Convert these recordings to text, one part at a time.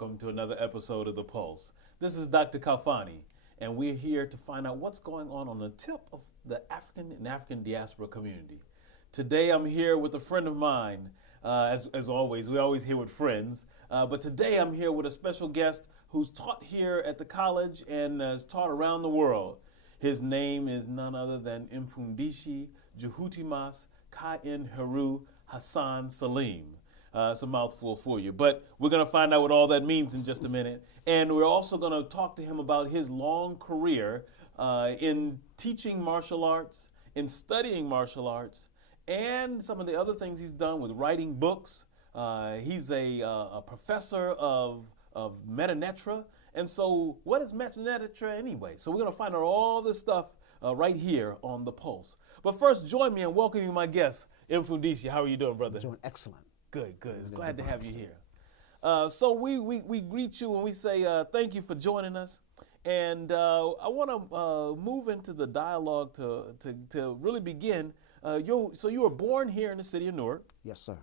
welcome to another episode of The Pulse. This is Dr. Khalfani, and we're here to find out what's going on the tip of the African and African diaspora community. Today I'm here with a friend of mine. As always, we're always here with friends, but today I'm here with a special guest who's taught here at the college and has taught around the world. His name is none other than Mfundishi Jhutyms Heru El-Salim. It's a mouthful for you, but we're going to find out what all that means in just a minute. And we're also going to talk to him about his long career in teaching martial arts, in studying martial arts, and some of the other things he's done with writing books. He's a professor of Medu Neter. And so what is Medu Neter anyway? So we're going to find out all this stuff right here on The Pulse. But first, join me in welcoming my guest, Mfundishi. How are you doing, brother? Doing excellent. Good, good. It's glad to have you here. So we greet you and we say thank you for joining us. And I want to move into the dialogue to really begin. So you were born here in the city of Newark. Yes, sir.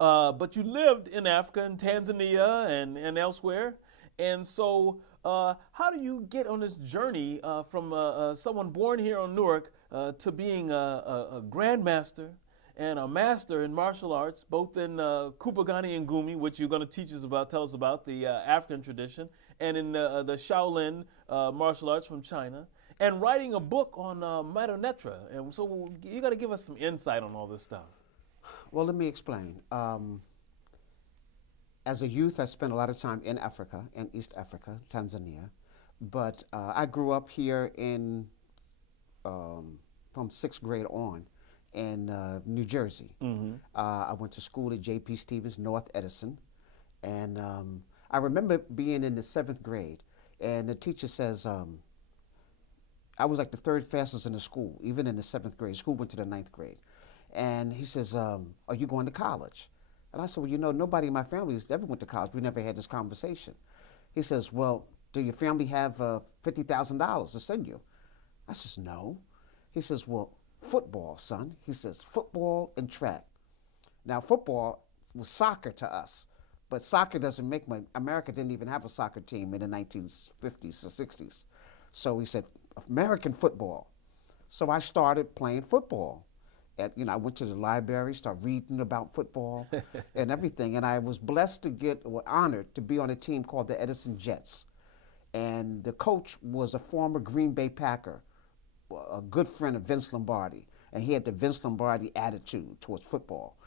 But you lived in Africa, in Tanzania, and elsewhere. And so how do you get on this journey from someone born here on Newark to being a grandmaster and a master in martial arts, both in Kupagani and Gumi, which you're going to tell us about the African tradition, and in the Shaolin martial arts from China, and writing a book on Medu Neter. And so you got to give us some insight on all this stuff. Well, let me explain. As a youth, I spent a lot of time in Africa, in East Africa, Tanzania. But I grew up here from sixth grade on in New Jersey. Mm-hmm. I went to school at J.P. Stevens, North Edison. And I remember being in the seventh grade, and the teacher says, I was like the third fastest in the school, even in the seventh grade. School went to the ninth grade. And he says, are you going to college? And I said, well, you know, nobody in my family has ever went to college. We never had this conversation. He says, well, do your family have $50,000 to send you? I says, no. He says, well, football, son. He says, football and track. Now, football was soccer to us, but soccer doesn't make money. America didn't even have a soccer team in the 1950s or 60s. So he said, American football. So I started playing football. I went to the library, started reading about football and everything. And I was blessed to honored to be on a team called the Edison Jets. And the coach was a former Green Bay Packer, a good friend of Vince Lombardi. And he had the Vince Lombardi attitude towards football.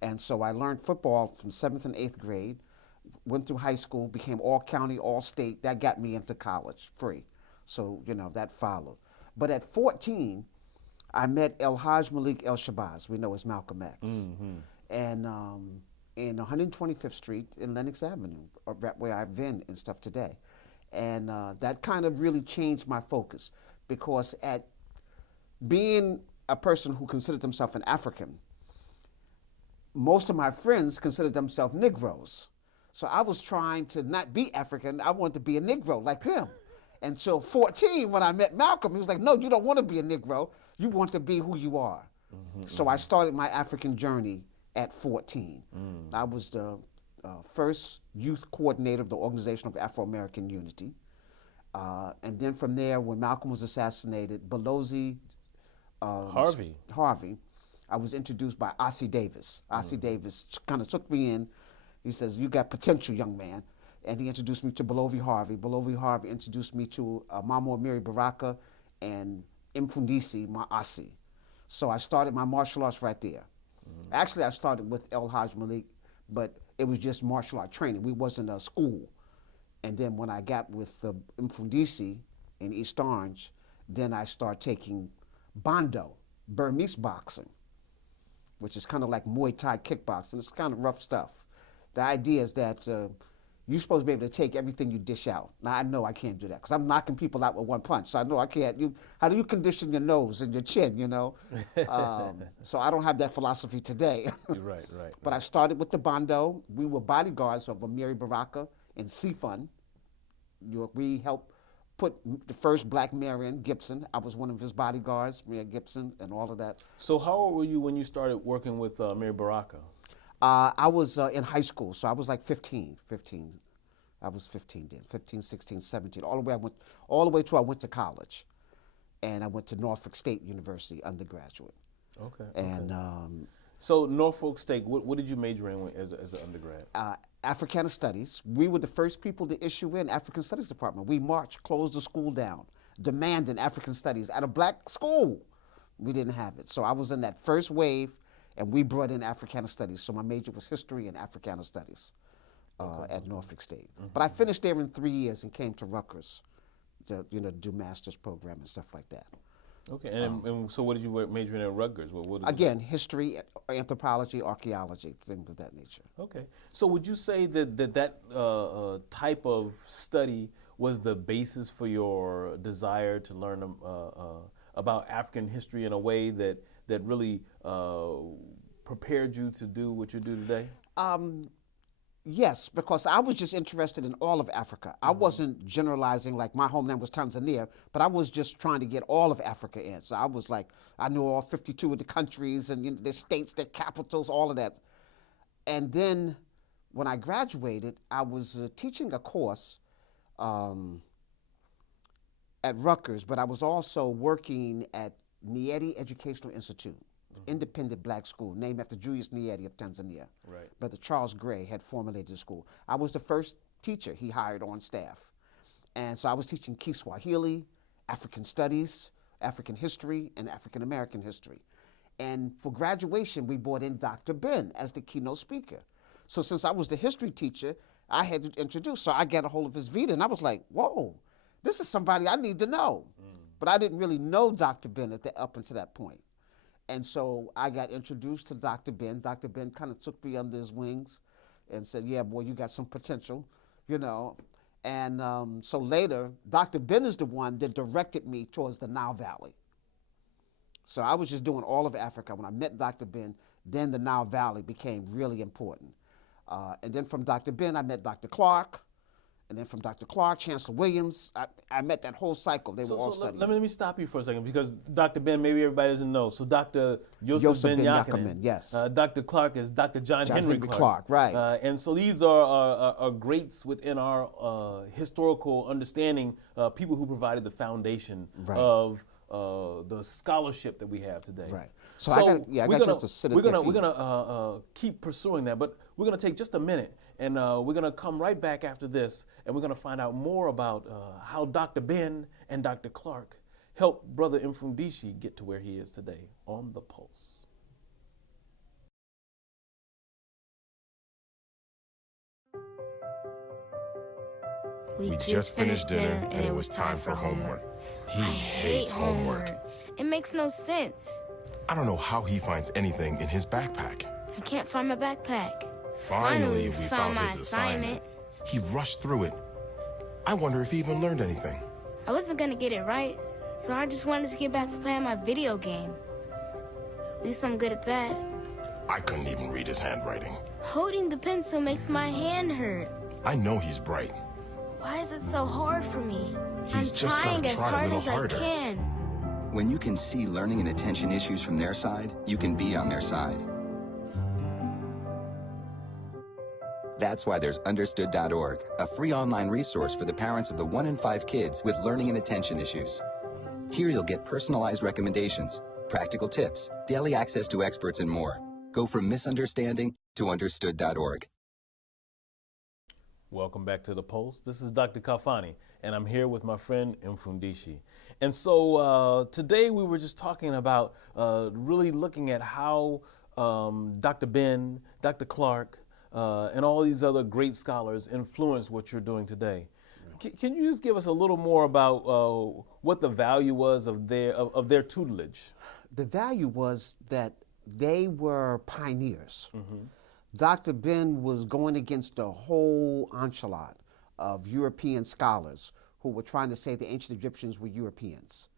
And so I learned football from 7th and 8th grade, went through high school, became all-county, all-state. That got me into college free. So, that followed. But at 14, I met El-Hajj Malik El-Shabazz, we know as Malcolm X, and in 125th Street in Lenox Avenue, where I've been and stuff today. And that kind of really changed my focus, because at being a person who considered themselves an African, most of my friends considered themselves Negroes. So I was trying to not be African, I wanted to be a Negro like them. Until 14, when I met Malcolm, he was like, no, you don't want to be a Negro. You want to be who you are. So I started my African journey at 14. I was the first youth coordinator of the Organization of Afro-American Unity. And then from there, when Malcolm was assassinated, Harvey, I was introduced by Ossie Davis. Ossie Davis kind of took me in. He says, you got potential, young man. And he introduced me to Balovi Harvey. Balovi Harvey introduced me to Mamo Amiri Baraka and Mfundishi Maasi. So I started my martial arts right there. Actually, I started with El-Hajj Malik, but it was just martial art training. We wasn't a school. And then when I got with Mfundishi in East Orange, then I started taking Bondo, Burmese boxing, which is kind of like Muay Thai kickboxing. It's kind of rough stuff. The idea is that you're supposed to be able to take everything you dish out. Now, I know I can't do that because I'm knocking people out with one punch. So I know I can't. How do you condition your nose and your chin, So I don't have that philosophy today. Right. But I started with the Bondo. We were bodyguards of Amiri Baraka in Seafun. We helped put the first black mayor in, Gibson. I was one of his bodyguards, Mayor Gibson, and all of that. So how old were you when you started working with Amiri Baraka? I was in high school, so I was like 15. I was 15 then, 15, 16, 17, all the way till I went to college. And I went to Norfolk State University undergraduate. Okay. And so Norfolk State, what did you major in as an undergrad? Africana Studies. We were the first people to issue in African Studies department. We marched, closed the school down, demanding African Studies at a black school. We didn't have it. So I was in that first wave, and we brought in Africana Studies. So my major was History and Africana Studies at Norfolk State. But I finished there in 3 years and came to Rutgers to do master's program and stuff like that. Okay, and so what did you major in at Rutgers? Again, history, anthropology, archaeology, things of that nature. Okay, so would you say that type of study was the basis for your desire to learn about African history in a way that really prepared you to do what you do today? Yes, because I was just interested in all of Africa. I wasn't generalizing like my homeland was Tanzania, but I was just trying to get all of Africa in. So I was like, I knew all 52 of the countries and their states, their capitals, all of that. And then when I graduated, I was teaching a course at Rutgers, but I was also working at Nyeri Educational Institute. Independent black school named after Julius Nyeri of Tanzania. Right. Brother Charles Gray had formulated the school. I was the first teacher he hired on staff. And so I was teaching Kiswahili, African Studies, African History, and African American History. And for graduation, we brought in Dr. Ben as the keynote speaker. So since I was the history teacher, I had to introduce. So I got a hold of his Vita, and I was like, whoa, this is somebody I need to know. But I didn't really know Dr. Ben up until that point. And so I got introduced to Dr. Ben. Dr. Ben kind of took me under his wings and said, yeah, boy, you got some potential, And so later, Dr. Ben is the one that directed me towards the Nile Valley. So I was just doing all of Africa. When I met Dr. Ben, then the Nile Valley became really important. And then from Dr. Ben, I met Dr. Clark. And then from Dr. Clark, Chancellor Williams, I met that whole cycle. They were all studying. Let me stop you for a second, because Dr. Ben, maybe everybody doesn't know. So Dr. Yosef Ben Yakanin, yes. Dr. Clark is Dr. John Henry Clark. Right. And so these are greats within our historical understanding, people who provided the foundation of the scholarship that we have today. Right. So I got just to sit at their feet. We're gonna keep pursuing that, but we're gonna take just a minute, and we're gonna come right back after this, and we're gonna find out more about how Dr. Ben and Dr. Clark helped Brother Mfundishi get to where he is today on the Pulse. We just finished dinner and it was time for homework. He hates homework. It makes no sense. I don't know how he finds anything in his backpack. I can't find my backpack. Finally, we found his assignment. He rushed through it. I wonder if he even learned anything. I wasn't gonna get it right, so I just wanted to get back to playing my video game. At least I'm good at that. I couldn't even read his handwriting. Holding the pencil makes my hand hurt. I know he's bright. Why is it so hard for me? He's I'm just trying gotta as try a hard little as harder. I can. When you can see learning and attention issues from their side, you can be on their side. That's why there's Understood.org, a free online resource for the parents of the 1 in 5 kids with learning and attention issues. Here you'll get personalized recommendations, practical tips, daily access to experts, and more. Go from misunderstanding to Understood.org. Welcome back to the Pulse. This is Dr. Khalfani, and I'm here with my friend Mfundishi. And so today we were just talking about really looking at how Dr. Ben, Dr. Clark, and all these other great scholars influence what you're doing today. Can you just give us a little more about what the value was of their tutelage? The value was that they were pioneers. Dr. Ben was going against the whole enchilada of European scholars who were trying to say the ancient Egyptians were Europeans.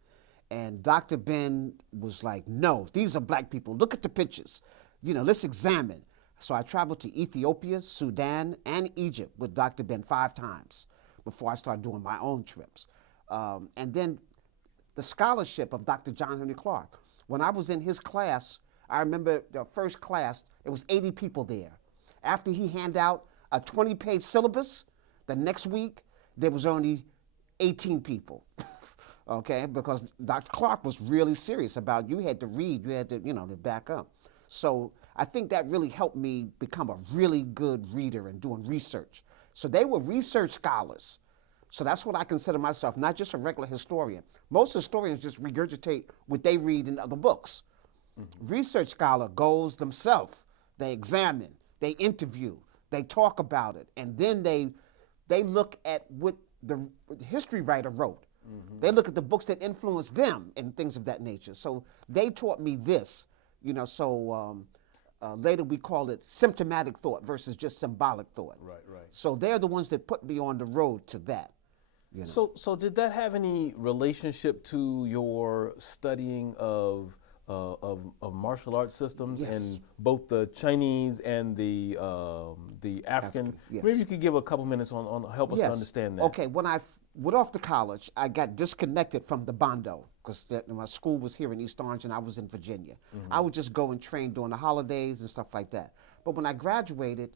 And Dr. Ben was like, no, these are black people. Look at the pictures. Let's examine. So I traveled to Ethiopia, Sudan, and Egypt with Dr. Ben 5 times before I started doing my own trips. And then the scholarship of Dr. John Henry Clark. When I was in his class, I remember the first class, there was 80 people there. After he handed out a 20-page syllabus, The next week, there was only 18 people. Okay, because Dr. Clark was really serious about you had to read, you had to, to back up. So I think that really helped me become a really good reader and doing research. So they were research scholars. So that's what I consider myself, not just a regular historian. Most historians just regurgitate what they read in other books. Research scholar goes themselves. They examine, they interview, they talk about it, and then they look at what the history writer wrote. They look at the books that influenced them and things of that nature. So they taught me this, later we call it symptomatic thought versus just symbolic thought. Right. So they're the ones that put me on the road to that. So did that have any relationship to your studying of martial arts systems in both the Chinese and the African? Yes. Maybe you could give a couple minutes on help us to understand that. Okay, when I went off to college, I got disconnected from the Bando because my school was here in East Orange and I was in Virginia. I would just go and train during the holidays and stuff like that. But when I graduated,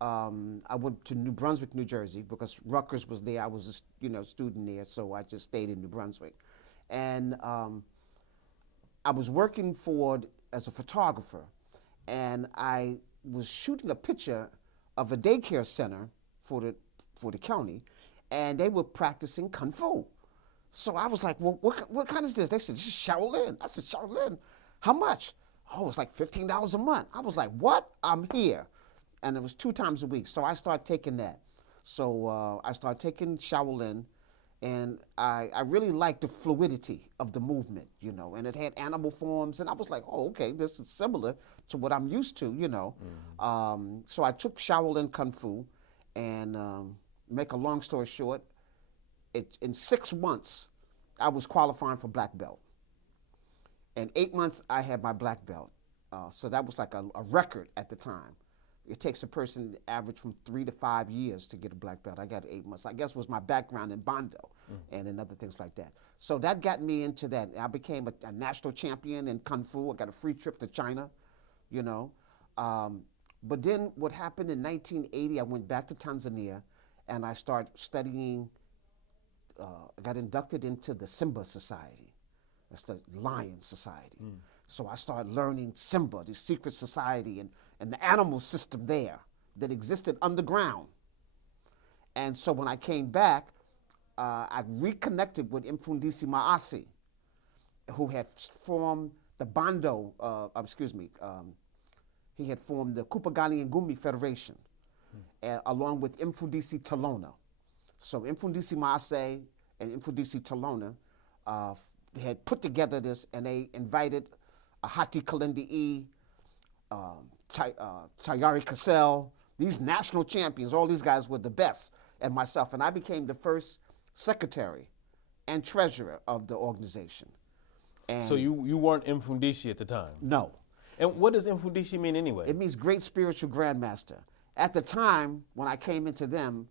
I went to New Brunswick, New Jersey, because Rutgers was there. I was a student there, so I just stayed in New Brunswick. And I was working as a photographer, and I was shooting a picture of a daycare center for the county, and they were practicing Kung Fu. So I was like, well, what kind is this? They said, this is Shaolin. I said, Shaolin? How much? Oh, it's like $15 a month. I was like, what? I'm here. And it was 2 times a week, so I started taking that. So I started taking Shaolin, and I really liked the fluidity of the movement, and it had animal forms, and I was like, oh, okay, this is similar to what I'm used to, So I took Shaolin Kung Fu, and make a long story short, in 6 months, I was qualifying for black belt. In 8 months, I had my black belt. So that was like a record at the time. It takes a person average from 3 to 5 years to get a black belt. I got 8 months. I guess was my background in Bando and in other things like that. So that got me into that. I became a national champion in Kung Fu. I got a free trip to China, But then what happened in 1980, I went back to Tanzania and I started studying, I got inducted into the Simba Society. That's the Lion Society. So I started learning Simba, the secret society, and the animal system there that existed underground. And so when I came back, I reconnected with Mfundishi Maasi, who had formed the Bando, he had formed the Kupagani and Gumi Federation, along with Mfundishi Talona. So Mfundishi Maasi and Mfundishi Talona had put together this, and they invited Hati Kalindi Tayari Cassell, these national champions, all these guys were the best, and myself. And I became the first secretary and treasurer of the organization. And so you weren't Mfundishi at the time? No. And what does Mfundishi mean anyway? It means great spiritual grandmaster. At the time, when I came into them,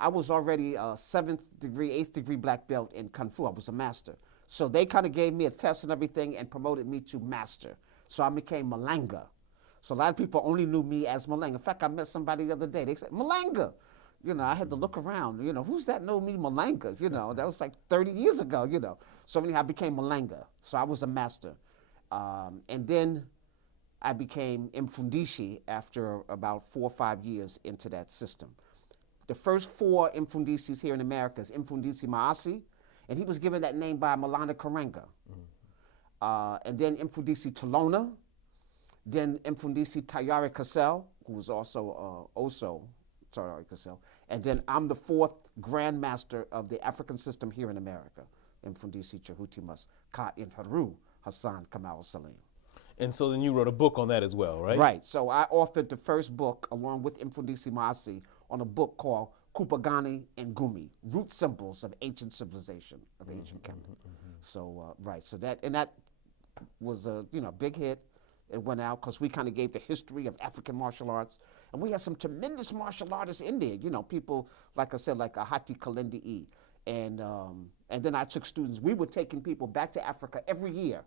I was already a 7th degree, 8th degree black belt in Kung Fu. I was a master. So they kind of gave me a test and everything and promoted me to master. So I became Malanga. So a lot of people only knew me as Malanga. In fact, I met somebody the other day. They said, Malanga. I had to look around. Who's that know me Malanga? That was like 30 years ago, So anyhow, I became Malanga. So I was a master. And then I became Mfundishi after about 4 or 5 years into that system. The first 4 Mfundishis here in America is Mfundishi Maasi, and he was given that name by Malana Karenga. And then Mfundishi Talona, then Mfundishi Tayari Cassell, who was also Tayari Cassell, and then I'm the 4th Grand Master of the African system here in America, Mfundishi Jhutyms Ka in Heru El-Salim. And so then you wrote a book on that as well, right? Right. So I authored the first book along with Mfundishi Maasi on a book called Kupagani and Gumi, Root Symbols of Ancient Civilization, of Ancient Kemet. So, right. So that was a big hit. It went out because we kind of gave the history of African martial arts. And we had some tremendous martial artists in there, people, like I said, like Hati Kalindi. And then I took students. We were taking people back to Africa every year.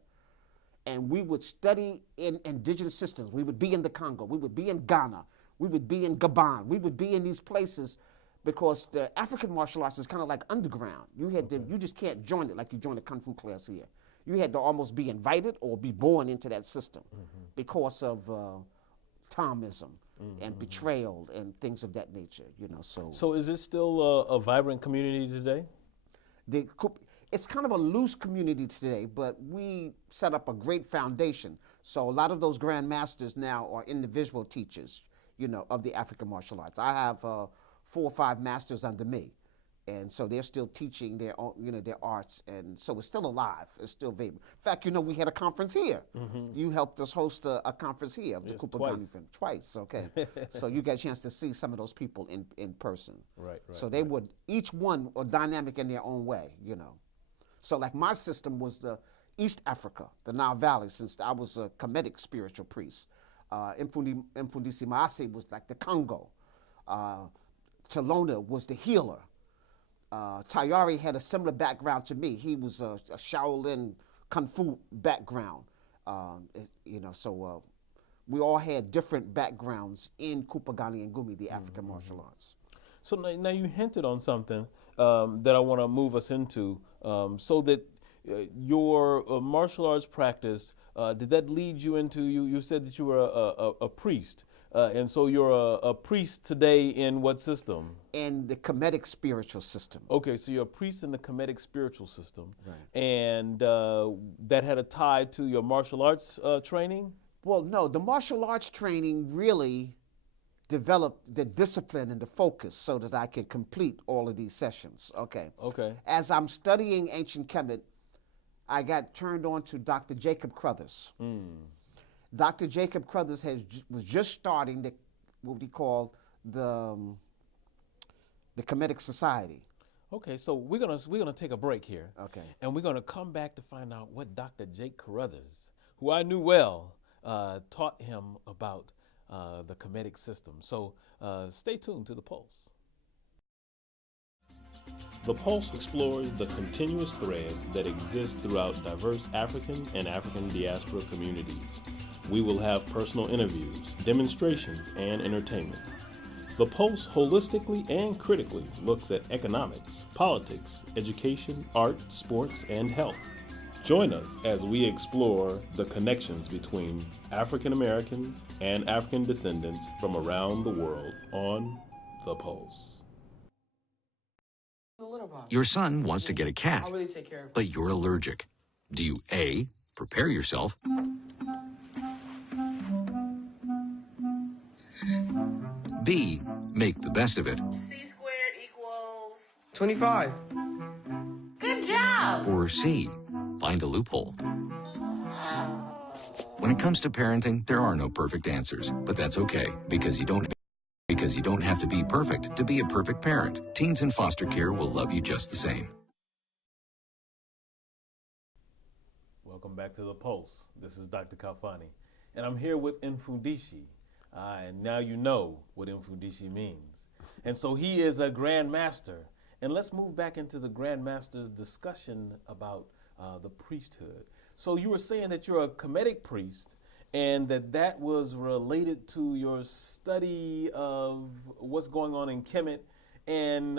And we would study in indigenous systems. We would be in the Congo. We would be in Ghana. We would be in Gabon. We would be in these places because the African martial arts is kind of like underground. You had to, you just can't join it like you join a kung fu class here. You had to almost be invited or be born into that system because of Thomism and betrayal and things of that nature. You know, So is it still a vibrant community today? It's kind of a loose community today, but we set up a great foundation. So a lot of those grand masters now are individual teachers, you know, of the African martial arts. I have 4 or 5 masters under me, and so they're still teaching their own, you know, their arts, and so it's still alive. It's still vibrant. In fact, you know, we had a conference here. You helped us host a conference here of the Kupagani film twice. Okay, so you got a chance to see some of those people in person. Right. So they would, each one were dynamic in their own way, you know. So like my system was the East Africa, the Nile Valley, since I was a Kemetic spiritual priest. Mfundishi Jhutyms was like the Congo. Chalona was the healer. Tayari had a similar background to me. He was a Shaolin Kung Fu background. You know, so we all had different backgrounds in Kupagani and Gumi, the African martial arts. So now you hinted on something that I want to move us into, so that your martial arts practice, did that lead you into, you said that you were a priest, and so you're a priest today in what system? In the Kemetic spiritual system. Okay, so you're a priest in the Kemetic spiritual system, Right. and that had a tie to your martial arts training? Well, no, the martial arts training really developed the discipline and the focus so that I could complete all of these sessions. Okay. Okay. As I'm studying ancient Kemet, I got turned on to Dr. Jacob Crothers. Dr. Jacob Crothers was just starting what we call the Kemetic Society. Okay, so we're gonna take a break here. Okay. And we're gonna come back to find out what Dr. Jake Carruthers, who I knew well, taught him about the Kemetic system. So stay tuned to The Pulse. The Pulse explores the continuous thread that exists throughout diverse African and African diaspora communities. We will have personal interviews, demonstrations, and entertainment. The Pulse holistically and critically looks at economics, politics, education, art, sports, and health. Join us as we explore the connections between African Americans and African descendants from around the world on The Pulse. Your son wants to get a cat, but you're allergic. Do you A, prepare yourself, B, make the best of it, C squared equals 25. Good job! or C, find a loophole? When it comes to parenting, there are no perfect answers, but that's okay, because you don't have to be perfect to be a perfect parent. Teens in foster care will love you just the same. Welcome back to The Pulse. This is Dr. Khalfani, and I'm here with Mfundishi. And now you know what Mfundishi means. And so he is a Grand Master. And let's move back into the Grand Master's discussion about the priesthood. So you were saying that you're a Kemetic priest, and that was related to your study of what's going on in Kemet. And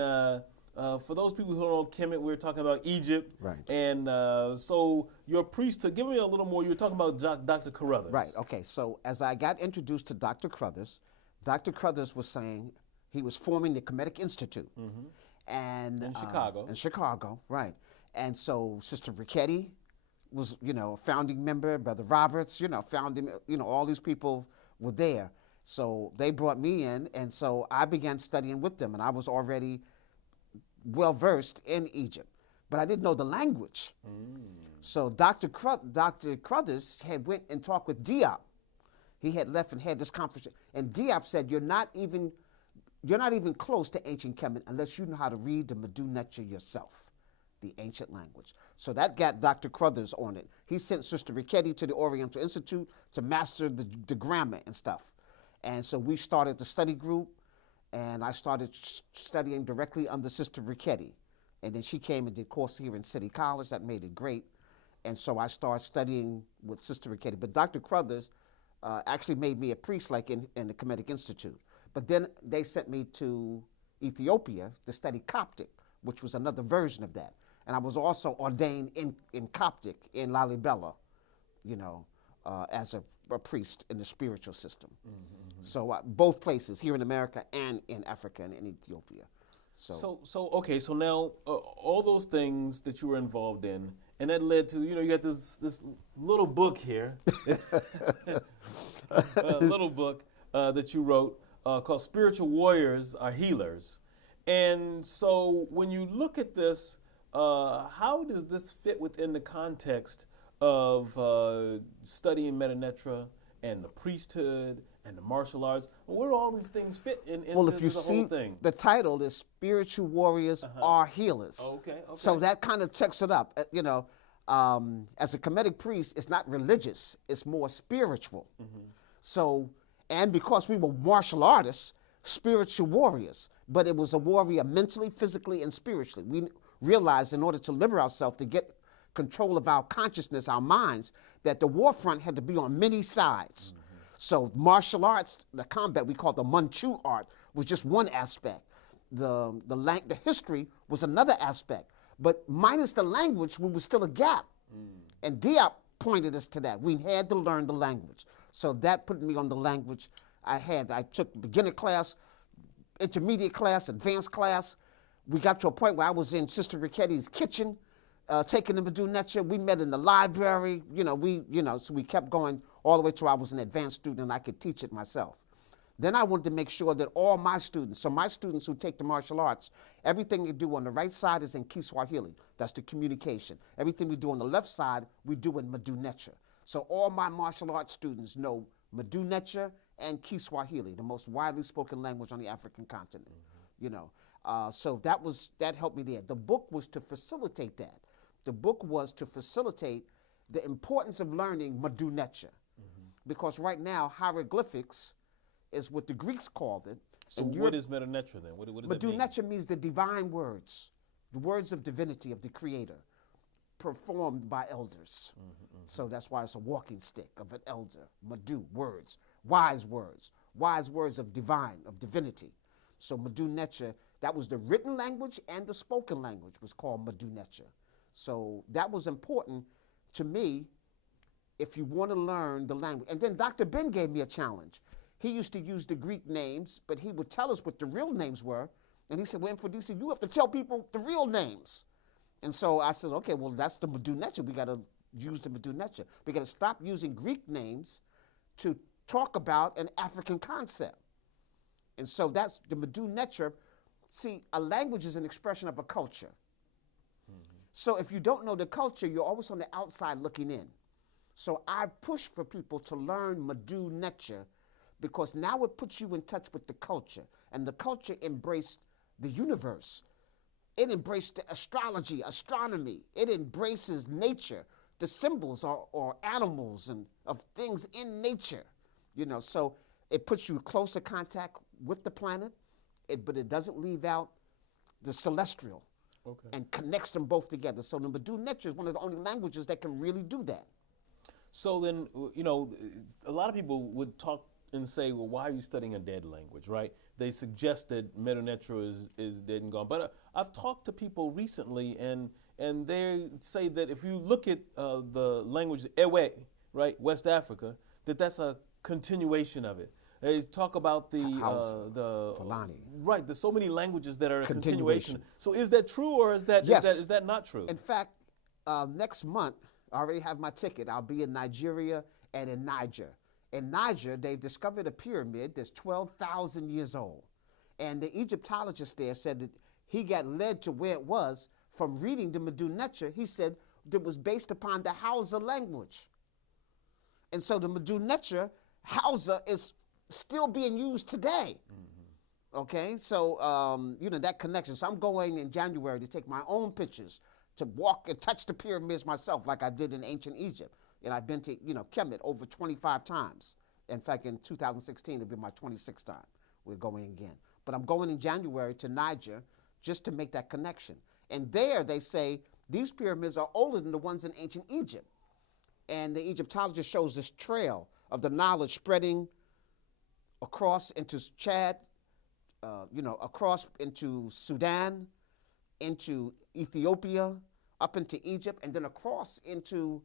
for those people who don't know Kemet, we're talking about Egypt. Right. And so your priesthood, give me a little more. You were talking about Dr. Carruthers. Right, okay, so as I got introduced to Dr. Crothers was saying he was forming the Kemetic Institute. And In Chicago. In Chicago, right. And so Sister Richetti was, you know, a founding member, Brother Roberts, you know, founding, you know, all these people were there. So they brought me in, and so I began studying with them, and I was already well-versed in Egypt, but I didn't know the language. So Dr. Crothers had went and talked with Diop. He had left and had this conference, and Diop said, you're not even close to ancient Kemet unless you know how to read the Medu Neter yourself, the ancient language. So that got Dr. Crothers on it. He sent Sister Richetti to the Oriental Institute to master the grammar and stuff. And so we started the study group, and I started studying directly under Sister Richetti. And then she came and did course here in City College. That made it great. And so I started studying with Sister Richetti. But Dr. Crothers actually made me a priest, like in the Kemetic Institute. But then they sent me to Ethiopia to study Coptic, which was another version of that. And I was also ordained in Coptic in Lalibela, you know, as a priest in the spiritual system. So both places, here in America and in Africa and in Ethiopia. So okay, so now all those things that you were involved in, and that led to, you know, you got this little book here, little book that you wrote called Spiritual Warriors Are Healers. And so when you look at this, how does this fit within the context of studying Medu Neter and the priesthood and the martial arts? Where do all these things fit in well, this, if you the see whole thing? the title is Spiritual Warriors Are Healers. Okay. So that kind of checks it up. You know, as a Kemetic priest, it's not religious, it's more spiritual. So, and because we were martial artists, spiritual warriors, but it was a warrior mentally, physically, and spiritually. We realized in order to liberate ourselves, to get control of our consciousness, our minds, that the war front had to be on many sides. So martial arts, the combat we call the Manchu art, was just one aspect. The history was another aspect. But minus the language, we were still a gap. And Diop pointed us to that. We had to learn the language. So that put me on the language I took beginner class, intermediate class, advanced class. We got to a point where I was in Sister Ricchetti's kitchen, taking the Medu Neter. We met in the library, so we kept going all the way till I was an advanced student and I could teach it myself. Then I wanted to make sure that all my students, so my students who take the martial arts, everything they do on the right side is in Kiswahili. That's the communication. Everything we do on the left side, we do in Medu Neter. So all my martial arts students know Medu Neter and Kiswahili, the most widely spoken language on the African continent. So that helped me there. The book was to facilitate that. The book was to facilitate the importance of learning Medu Neter. Because right now, hieroglyphics is what the Greeks called it. So what is Medu Neter then? What does that mean? Medu Neter means the divine words, the words of divinity, of the Creator, performed by elders. So that's why it's a walking stick of an elder. Medu, words, wise words of divine, of divinity. So Medu Neter, that was the written language and the spoken language was called Medu Neter. So that was important to me if you want to learn the language. And then Dr. Ben gave me a challenge. He used to use the Greek names, but he would tell us what the real names were. And he said, well, Mfundishi, you have to tell people the real names. And so I said, okay, well, that's the Medu Neter. We got to use the Medu Neter. We got to stop using Greek names to talk about an African concept. And so that's the Medu Neter. See, a language is an expression of a culture. So if you don't know the culture, you're always on the outside looking in. So I push for people to learn Medu Neter because now it puts you in touch with the culture. And the culture embraced the universe. It embraced the astrology, astronomy. It embraces nature, the symbols or animals and of things in nature. So it puts you closer contact with the planet, but it doesn't leave out the celestial. Okay. And connects them both together. So the Medu Neter is one of the only languages that can really do that. So then, a lot of people would talk and say, well, why are you studying a dead language, right? They suggest that Medu Neter is dead and gone. But I've talked to people recently, and they say that if you look at the language, Ewe, right, West Africa, that's a continuation of it. They talk about the Khalfani. Right. There's so many languages that are a continuation. Continuation. So is that true, or is that Yes. is that not true? In fact, next month, I already have my ticket. I'll be in Nigeria and in Niger. In Niger, they've discovered a pyramid that's 12,000 years old. And the Egyptologist there said that he got led to where it was from reading the Medu Neter. He said it was based upon the Hausa language. And so the Medu Neter, Hausa, is still being used today. Okay, so that connection. So I'm going in January to take my own pictures, to walk and touch the pyramids myself like I did in ancient Egypt. And I've been to Kemet over 25 times. In fact, in 2016 it'll be my 26th time. We're going again. But I'm going in January to Niger just to make that connection. And there they say these pyramids are older than the ones in ancient Egypt. And the Egyptologist shows this trail of the knowledge spreading across into Chad, across into Sudan, into Ethiopia, up into Egypt, and then across into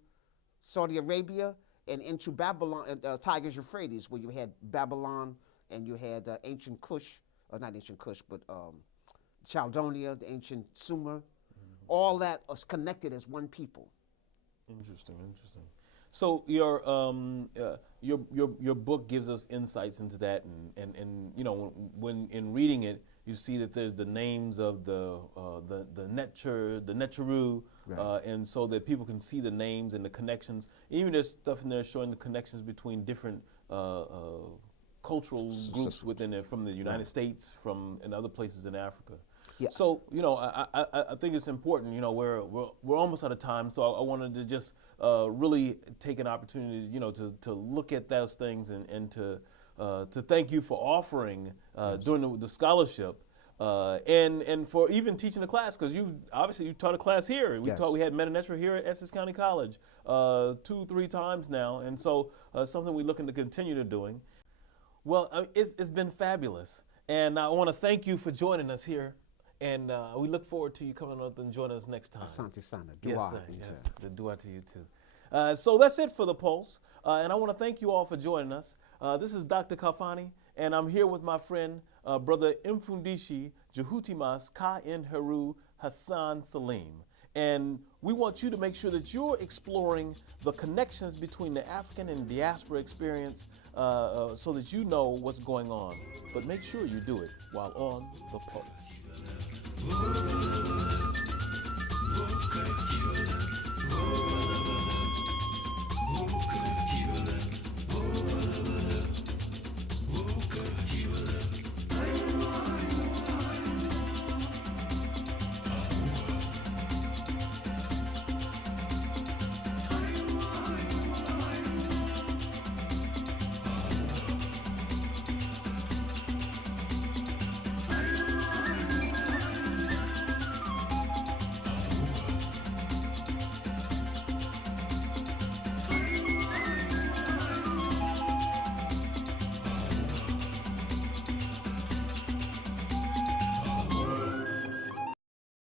Saudi Arabia and into Babylon, Tigris Euphrates, where you had Babylon and you had ancient Kush, or not ancient Kush, but Chaldonia, the ancient Sumer. All that was connected as one people. Interesting. So your book gives us insights into that, and when in reading it, you see that there's the names of the Neteru, Right. and so that people can see the names and the connections. Even there's stuff in there showing the connections between different cultural groups within it, from the United States, and other places in Africa. Yeah. So I think it's important. We're almost out of time, so I wanted to just really take an opportunity, to look at those things and to thank you for offering during the scholarship. And for even teaching a class, because you taught a class here. We had Medu Neter here at Essex County College 2-3 times now, and so something we're looking to continue doing. Well, it's been fabulous, and I want to thank you for joining us here, and we look forward to you coming up and joining us next time. Asante sana. Yes, Dua. sir. Yes, the dua to you too. So that's it for the Pulse, and I want to thank you all for joining us. This is Dr. Khalfani, and I'm here with my friend, Brother Mfundishi Jhutyms Heru El-Salim. And we want you to make sure that you're exploring the connections between the African and diaspora experience so that you know what's going on. But make sure you do it while on the Pulse.